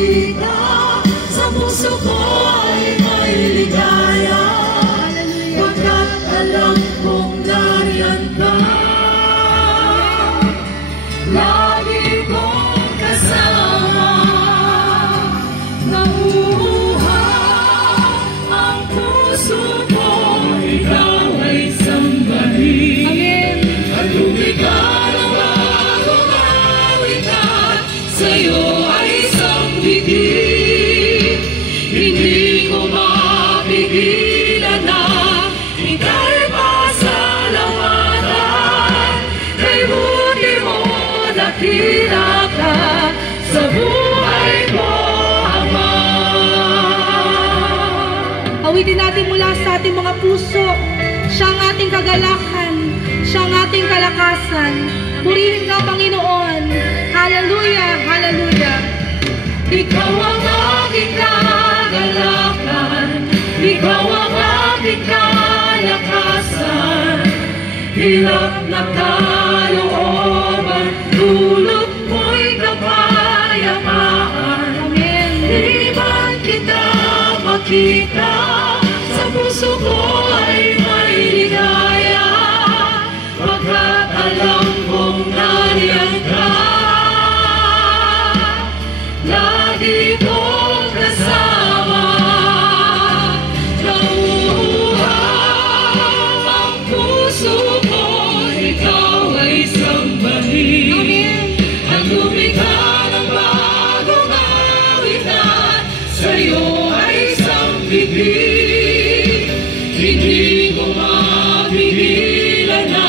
makita, sa puso ko ay may ligaya. Pagkat alam kong nariyan ka, lagi kong kasama. Nauuhaw ang puso ko, ikaw ay sambahin. At lumikha ng bagong awitan, sa'yo ay sambihin. Hindi ko mapigilan na ika'y pasalamatan. Kay buti mo dakila ka sa buhay ko, Ama. Awitin natin mula sa ating mga puso. Siya ang ating kagalakan, siya ang ating kalakasan. Purihin ka, Panginoon. Hallelujah, hallelujah. Ikaw ang aking kagalakan, ikaw ang aking kalakasan. Hirap na kalooban, dulot mo'y kapayapaan. Amen. Di man kita makita, sa puso ko ay may ligaya. Pagkat alam kong nariyan ka, lagi kong kasama. Nauuhaw ang puso ko, ikaw ay sambahin. At lumikha ng bagong awitan, sa'yo ay sambihin. Hindi ko mapigilan na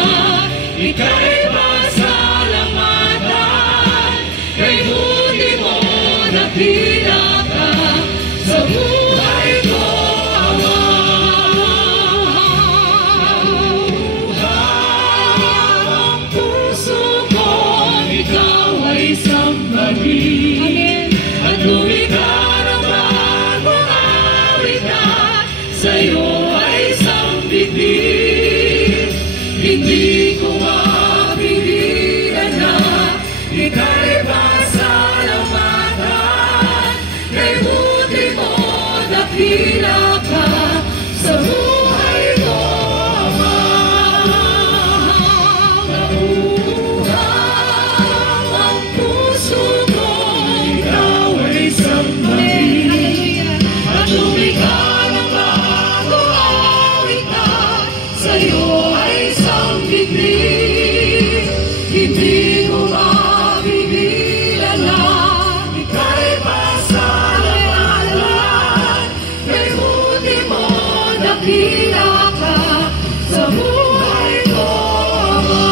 ika'y pasalamatan. Kay buti mo dakila ka sa buhay ko, Ama. Nauuhaw ang puso ko, ikaw ay sambahin. At lumikha ng bagong awitan, sa'yo ay sambihin. Hindi ko mapigilan na ika'y pasalamatan. Kay buti mo dakila ka sa buhay ko, Ama. Nauuhaw ang puso ko, ikaw ay sambahin. At lumikha ng bagong awitan, sa'yo ay sambihin. Hindi ko mapigilan na ika'y pasalamatan. Kay buti mo dakila ka sa buhay ko, Ama.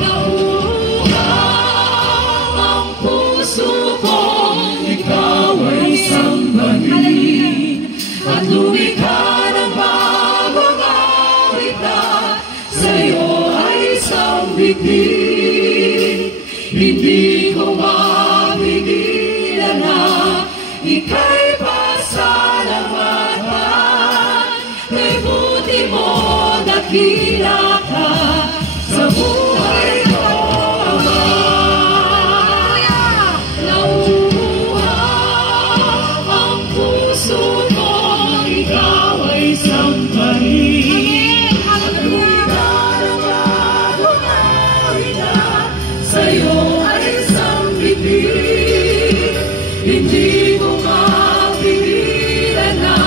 Nauuhaw ang puso ko, ikaw ay sambahin. At lumikha ng bagong awitan, sa'yo ay sambihin. Hindi ko mapigilan na ika'y pasalamatan. Kay buti mo dakila ka sa buhay ko, Ama. Nauuhaw ang puso ko, ikaw ay sambahin. At lumikha ng bagong awitan, sa'yo ay sambihin. Hindi ko mapigilan na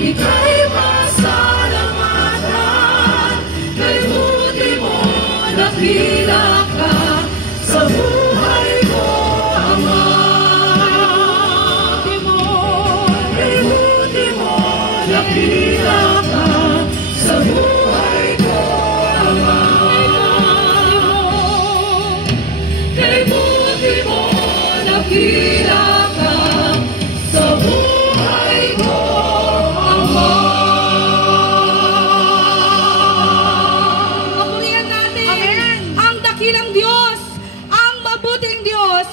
ika'y pasalamatan. Kay buti mo dakila ka sa buhay ko, Ama. Kay buti mo dakila ka sa buhay ko, Ama. Kay buti mo dakila ka sa buhay ko, Ama. Papurihan natin ang dakilang Diyos, ang mabuting Diyos.